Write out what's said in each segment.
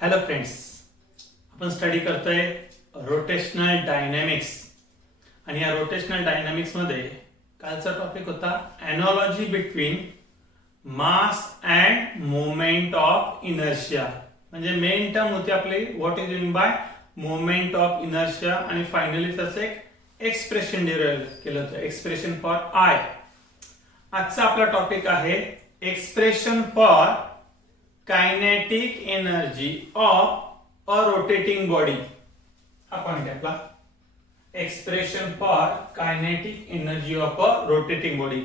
Hello friends, आपण study करतोय rotational dynamics आणि या रोटेशनल डायनॅमिक्स मध्ये कालचा टॉपिक होता analogy between mass and moment of inertia. म्हणजे मेन टर्म होती आपली what is mean by moment of inertia आणि फायनली त्याचं एक एक्सप्रेशन डिराइव्ह केलं होतं, एक्सप्रेशन फॉर आय. आजचा आपला टॉपिक आहे expression for kinetic energy of a rotating body. हा पॉइंट आहे आपला, expression for kinetic energy of a rotating body.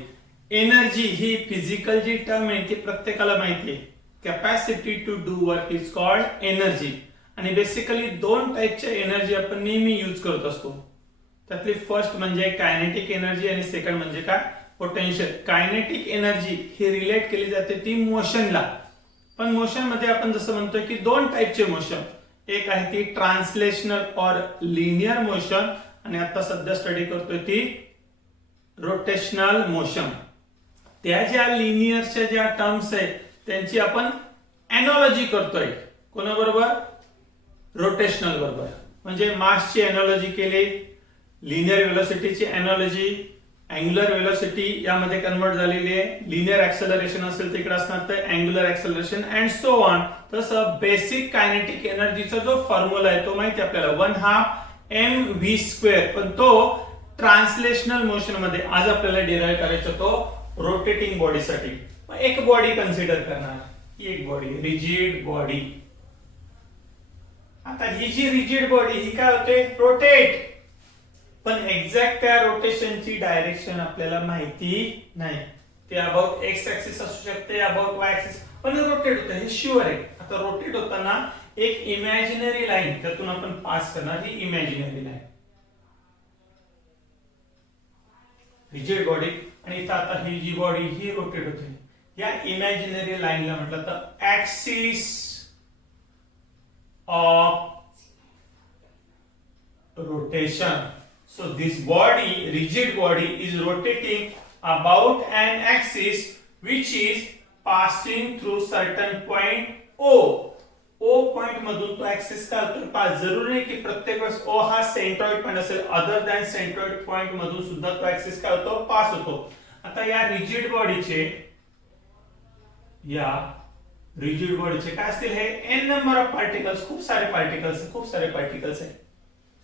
Energy ही फिजिकल जी टर्म आहे ती प्रत्येकाला माहिती आहे. Capacity to do work is called energy. आणि बेसिकली दोन टाईपच्या एनर्जी आपण नेहमी यूज करत असतो. त्यातली फर्स्ट म्हणजे कायनेटिक एनर्जी आणि सेकंड म्हणजे काय, पोटेन्शियल. कायनेटिक एनर्जी ही रिलेट केली जाते ती मोशनला. पण मोशन मध्ये आपण जसं म्हणतोय की दोन टाईपचे मोशन, एक आहे ती ट्रान्सलेशनल और लिनियर मोशन आणि आता सध्या स्टडी करतोय ती रोटेशनल मोशन. त्या ज्या लिनियरच्या ज्या टर्म्स आहेत त्यांची आपण एनॉलॉजी करतोय कोणाबरोबर, रोटेशनल बरोबर. म्हणजे मासची एनॉलॉजी केली, लिनियर वेलोसिटीची एनॉलॉजी, अँग्युलर वेलोसिटी यामध्ये कन्वर्ट झालेली आहे. लिनियर ऍक्सेलरेशन असेल तिकडे असणार तर angular acceleration and so on. तसं बेसिक कायनेटिक एनर्जीचा जो फॉर्म्युला आहे तो माहिती आपल्याला 1/2 mv². पण तो ट्रान्सलेशनल मोशन मध्ये आज आपल्याला डिराइव्ह करायचा तो रोटेटिंग बॉडीसाठी. एक बॉडी कन्सिडर करणार, एक बॉडी रिजिड बॉडी. आता ही जी रिजिड बॉडी ही काय होते, रोटेट. पण एक्झॅक्ट त्या रोटेशनची डायरेक्शन आपल्याला माहिती नाही. ते अबाउट एक्स ऍक्सिस असू शकते, अबाउट वाय ऍक्सिस, पण रोटेट होतं हे शुअर आहे. आता रोटेट होताना एक इमॅजिनरी लाईन त्यातून आपण पास करणार, ही इमॅजिनरी लाईन रिजिड बॉडी. आणि इथं आता ही जी बॉडी ही रोटेट होते. या इमॅजिनरी लाईनला म्हटलं तर axis of rotation. So this body, rigid body, is rotating about an axis which is passing through certain point O. O point मधून तो ऍक्सिस काय होतो, पास. जरुरी नाही की प्रत्येक वेळेस O हा सेंट्रॉइड पॉइंट असेल, अदर दॅन सेंट्रॉइड पॉइंट मधून सुद्धा तो ऍक्सिस काय होतो, पास होतो. आता या रिजिड बॉडीचे काय असतील, हे n नंबर ऑफ पार्टिकल्स, खूप सारे पार्टिकल्स आहेत.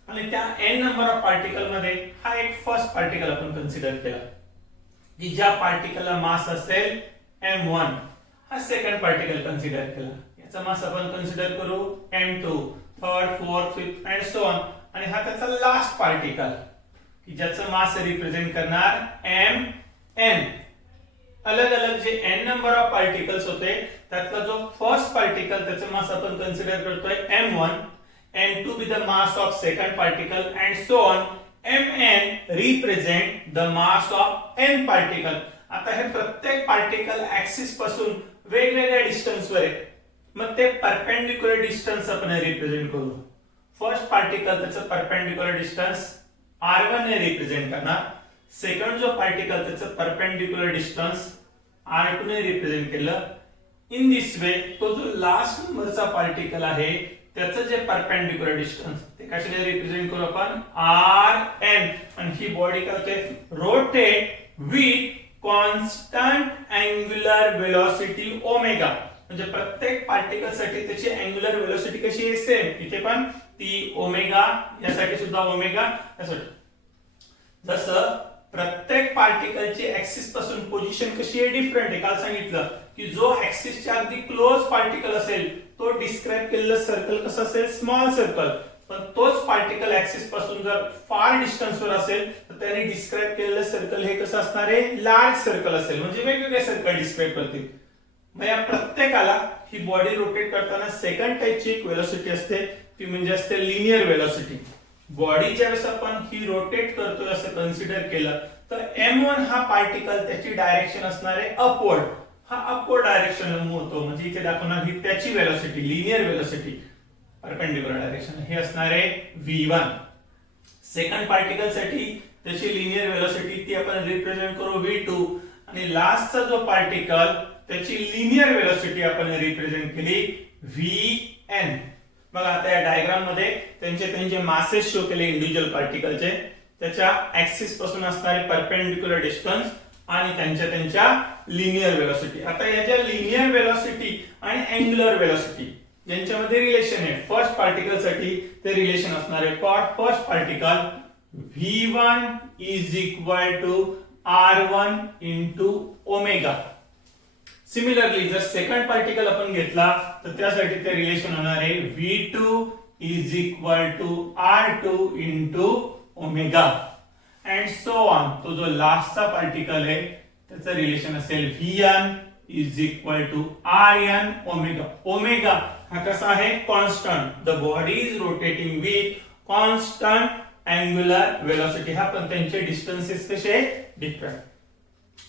आणि त्या n नंबर ऑफ पार्टिकल मध्ये हा एक फर्स्ट पार्टिकल आपण कन्सिडर केला की ज्या पार्टिकलला मास असेल m1. हा सेकंड पार्टिकल कन्सिडर केला, याचा मास आपण कन्सिडर करू m2, third, fourth, fifth and so on. आणि हा त्याचा लास्ट पार्टिकल की ज्याचं मास रिप्रेझेंट करणार mn. अलग अलग जे n नंबर ऑफ पार्टिकल्स होते त्यातला जो फर्स्ट पार्टिकल त्याचं मास आपण कन्सिडर करतोय m1, m2 with the mass of second particle and so on. mn represent the mass of n particle. आता हे प्रत्येक पार्टिकल ऍक्सिस पासून वेगवेगळ्या डिस्टन्स वर आहे. मग ते परपेंडिक्युलर डिस्टन्स आपण रिप्रेझेंट करू. फर्स्ट पार्टिकल त्याचं परपेंडिक्युलर डिस्टन्स r1 ने रिप्रेझेंट करणार. सेकंड जो पार्टिकल त्याचं परपेंडिक्युलर डिस्टन्स r2 ने रिप्रेझेंट केलं. इन दिस वे तो जो लास्ट नंबरचा पार्टिकल आहे त्याचं जे परपेंडिक्युलर डिस्टन्स ते कशाने रिप्रेझेंट करू आपण, rn. आणि ही बॉडी काय होते, rotate with constant angular velocity omega. म्हणजे प्रत्येक पार्टिकल साठी त्याची अँग्युलर वेलोसिटी कशी आहे, सेम. इथे पण ती ओमेगा, यासाठी सुद्धा ओमेगा. जसं प्रत्येक पार्टिकलची ऍक्सिस पासून पोझिशन कशी आहे, डिफरंट आहे. काल सांगितलं की जो ऍक्सिसच्या अगदी क्लोज पार्टिकल असेल तो डिस्क्राइब केलेलं सर्कल कसं असेल, स्मॉल सर्कल. पण तोच पार्टिकल ऍक्सिस पासून जर फार डिस्टन्सवर असेल तर त्याने डिस्क्राइब केलेलं सर्कल हे कसं असणार आहे, लार्ज सर्कल असेल. म्हणजे वेगवेगळे सर्कल डिस्क्राइब करतील. मग या प्रत्येकाला ही बॉडी रोटेट करताना सेकंड टाइपची एक वेलोसिटी असते, ती म्हणजे असते लिनियर वेलोसिटी. बॉडी ज्यावेळेस आपण ही रोटेट करतोय असं कन्सिडर केलं तर m1 हा पार्टिकल त्याची डायरेक्शन असणार आहे अपवर्ड. हा अपवर्ड डायरेक्शन मूव्ह होतो. म्हणजे इथे दाखवणार ही त्याची velocity, linear velocity, perpendicular direction हे असणार आहे v1. सेकंड पार्टिकल साठी त्याची लिनियर वेलोसिटी ती आपण रिप्रेझेंट करू v2. आणि लास्टचा जो पार्टिकल त्याची लिनियर वेलोसिटी आपण रिप्रेझेंट केली Vn. बघा आता या डायग्राम मध्ये त्यांचे मासेस शो केले इंडिव्हिज्युअल पार्टिकलचे, त्याच्या ऍक्सिस पासून असणारे परपेंडिक्युलर डिस्टन्स आणि त्यांच्या लिनियर वेलोसिटी. आता याच्या लिनियर वेलोसिटी आणि अँग्युलर वेलोसिटी यांच्यामध्ये रिलेशन आहे. फर्स्ट पार्टिकल साठी ते रिलेशन असणार आहे. For first particle v1 is equal to r1 into omega. Similarly जर सेकंड पार्टिकल आपण घेतला तर त्यासाठी ते रिलेशन होणार आहे v2 is equal to r2 into omega and so on. तो जो लास्टचा पार्टिकल आहे त्याचं रिलेशन असेल v1 is equal to rn omega. Omega हा कसा आहे? Constant. The body is rotating with constant angular velocity. हा पण त्यांचे डिस्टन्सेस कसे डिफरंट.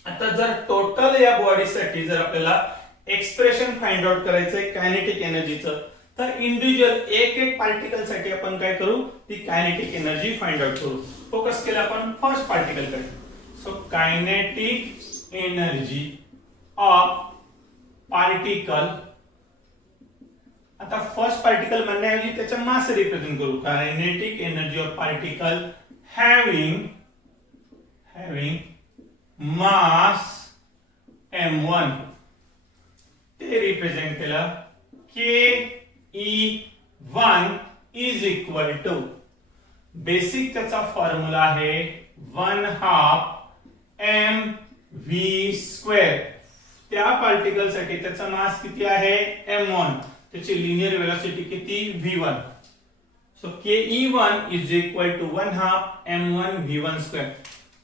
आता जर टोटल या बॉडी साठी जर आपल्याला एक्सप्रेशन फाइंड आउट करायचंय कायनेटिक एनर्जीचं, तर इंडिव्हिज्युअल एक पार्टिकल साठी आपण काय करू? ती कायनेटिक एनर्जी फाइंड आउट करू. फोकस केला आपण फर्स्ट पार्टिकल कडे. So kinetic energy of particle. आता फर्स्ट पार्टिकल म्हणण्याऐवजी त्याच्या मास रिप्रेझेंट करू. Kinetic energy of particle having mass m1 ते रिप्रेझेंट केलं ke1 is equal to, basic त्याचा फॉर्म्युला आहे 1/2 mv². त्या पार्टिकल साठी त्याचा मास किती आहे? m1. त्याची लिनियर वेलोसिटी किती? v1. So ke1 is equal to 1/2 m1 v1².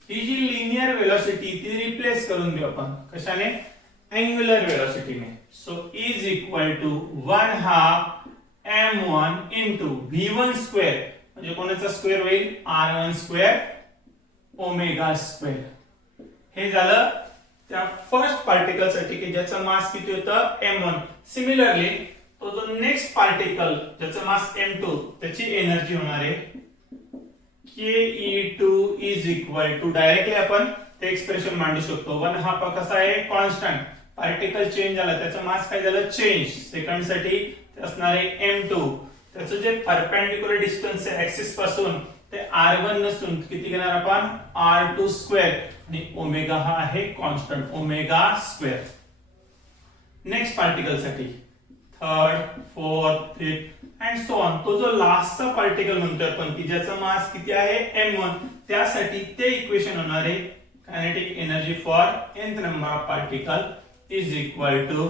ही जी लिनियर वेलोसिटी ती रिप्लेस करून देऊ आपण कशाने? अँग्युलर वेलोसिटीने. So is equal to 1/2 m1 into v1² म्हणजे कोणाचा स्क्वेअर होईल? r1² ओमेगा². हे झालं त्या फर्स्ट पार्टिकल साठी की ज्याचा मास किती होतं? m1. सिमिलरली तो जो नेक्स्ट पार्टिकल ज्याचा मास m2 त्याची एनर्जी होणार आहे ke2 is equal to, directly आपण ते एक्सप्रेशन मांडू शकतो. 1/2 कसा आहे? कॉन्स्टंट. पार्टिकल चेंज झाला त्याचा मास काय झालं? चेंज. सेकंड साठी असणार आहे m2. त्याचं जे परपेंडिक्युलर डिस्टन्स आहे ऍक्सिस पासून ते r1 नसून किती घेणार आपण? r2². आणि ओमेगा हा आहे कॉन्स्टंट ओमेगा². नेक्स्ट पार्टिकल साठी third, fourth, fifth and so on. तो जो लास्टचा पार्टिकल म्हणतोय आपण की ज्याचा मास किती आहे? m1. त्यासाठी ते इक्वेशन होणार आहे kinetic energy for nth number of particle is equal to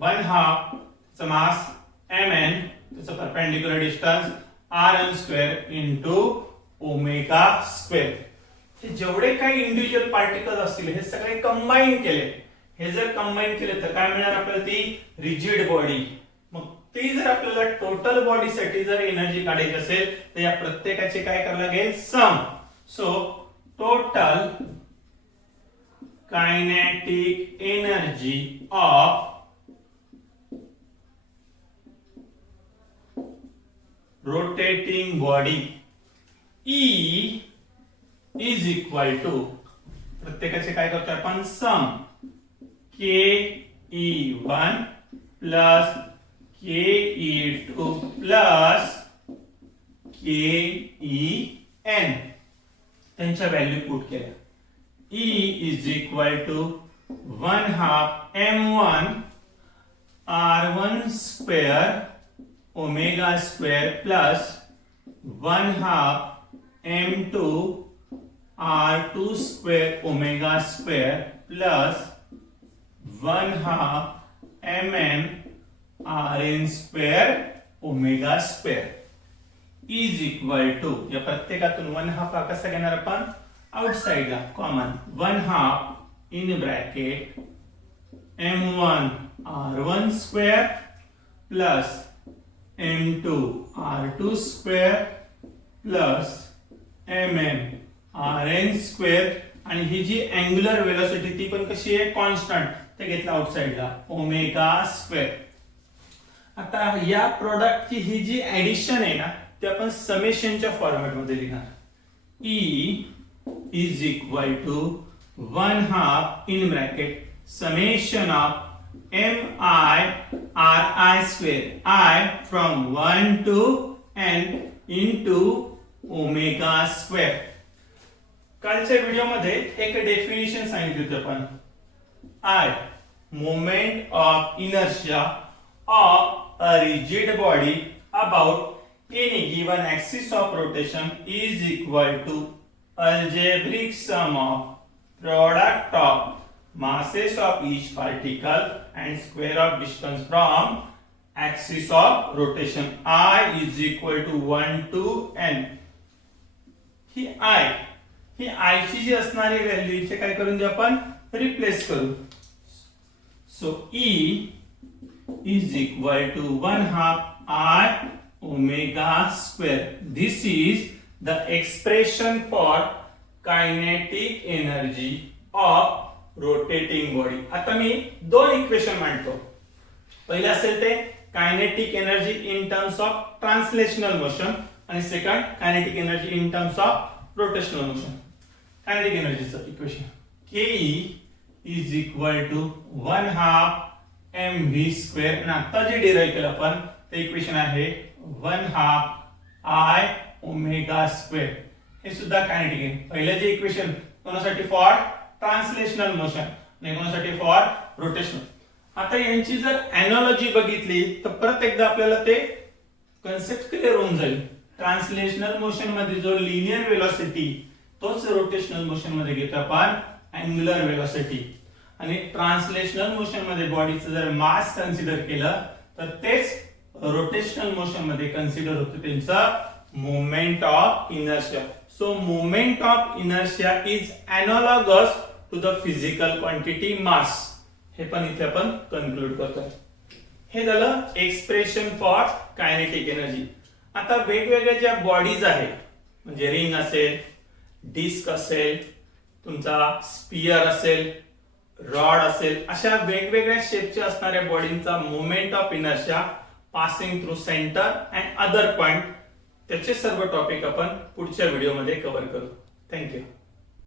1/2 चा मास mn, त्याचा perpendicular distance rn² into omega. हे जेवढे काही इंडिव्हिज्युअल पार्टिकल असतील हे सगळे कंबाईन केले. हे जर कंबाईन केले तर काय मिळणार आपल्याला? ती रिजिड बॉडी. मग ती जर आपल्याला टोटल बॉडी साठी जर एनर्जी काढायची असेल तर या प्रत्येकाचे काय करायला लागेल? Sum. So total kinetic energy of rotating body E is equal to, प्रत्येकाचे काय करतो आपण? सम. ke1 प्लस ke2 प्लसken. त्यांच्या व्हॅल्यू पुट केल्या. E is equal to 1/2 m1 r1² omega plus 1/2 m2 r2² omega plus 1/2 mn rn² omega is equal to, या प्रत्येकातून 1/2 कसा घेणार आपण? आउटसाइडला common. 1/2 in bracket m1 r1² plus m2 r2² plus mn rn² आणि ही जी angular velocity ती पण कशी आहे? कॉन्स्टंट. ते घेतलं आउटसाइडला ओमेगा². आता या प्रोडक्टची ही जी ऍडिशन आहे ना ते आपण समेशनच्या फॉर्मॅट मध्ये लिहिणार. E is equal to 1/2 in bracket summation of MI square. I from 1 to n into omega square. कालच्या व्हिडिओमध्ये एक डेफिनेशन सांगितली होती आपण. I, moment of inertia of a rigid body about any given axis of rotation is equal to algebraic sum of product of masses of each particle and square of distance from axis of rotation. I is equal to 1 to n. He I ची जी असणारी value इथे काय करून देऊ आपण, replace करू. So E is equal to 1/2 I omega square. This is the expression for kinetic energy of rotating body. आता मी दोन इक्वेशन मांडतो. पहिले असेल ते kinetic energy in terms of translational motion आणि second kinetic energy in terms of rotational motion. Kinetic एनर्जीचं equation के is equal to 1/2 mv square. आणि आता जे डिराइव्ह केलं आपण ते इक्वेशन आहे 1/2 I ओमेगा स्क्वेअर. हे सुद्धा कायनेटिक आहे. पहिलं जे इक्वेशन कोणासाठी फॉर ट्रान्सलेशनल मोशन आणि कोणासाठी फॉर रोटेशनल. आता यांची जर एनॉलॉजी बघितली तर परत एकदा आपल्याला ते कन्सेप्ट क्लिअर होऊन जाईल. ट्रान्सलेशनल मोशन मध्ये जो लिनियर वेलोसिटी तोच रोटेशनल मोशन मध्ये घेतो आपण अँग्युलर वेलोसिटी. आणि ट्रान्सलेशनल मोशन मध्ये बॉडीचं जर मास कन्सिडर केलं तर तेच रोटेशनल मोशन मध्ये कन्सिडर होतं त्यांचं moment of inertia. So moment of inertia is analogous to the physical quantity mass. हे पण इथे आपण कन्क्लूड करतो. हे झालं एक्सप्रेशन फॉर कायनेटिक एनर्जी. आता वेगवेगळ्या ज्या बॉडीज आहेत म्हणजे रिंग असेल, डिस्क असेल, तुमचा स्पियर असेल, रॉड असेल, अशा वेगवेगळ्या शेपच्या असणाऱ्या बॉडींचा moment of inertia passing through centre and other point त्याचे सर्व टॉपिक आपण पुढच्या व्हिडिओमध्ये कव्हर करू. थँक्यू.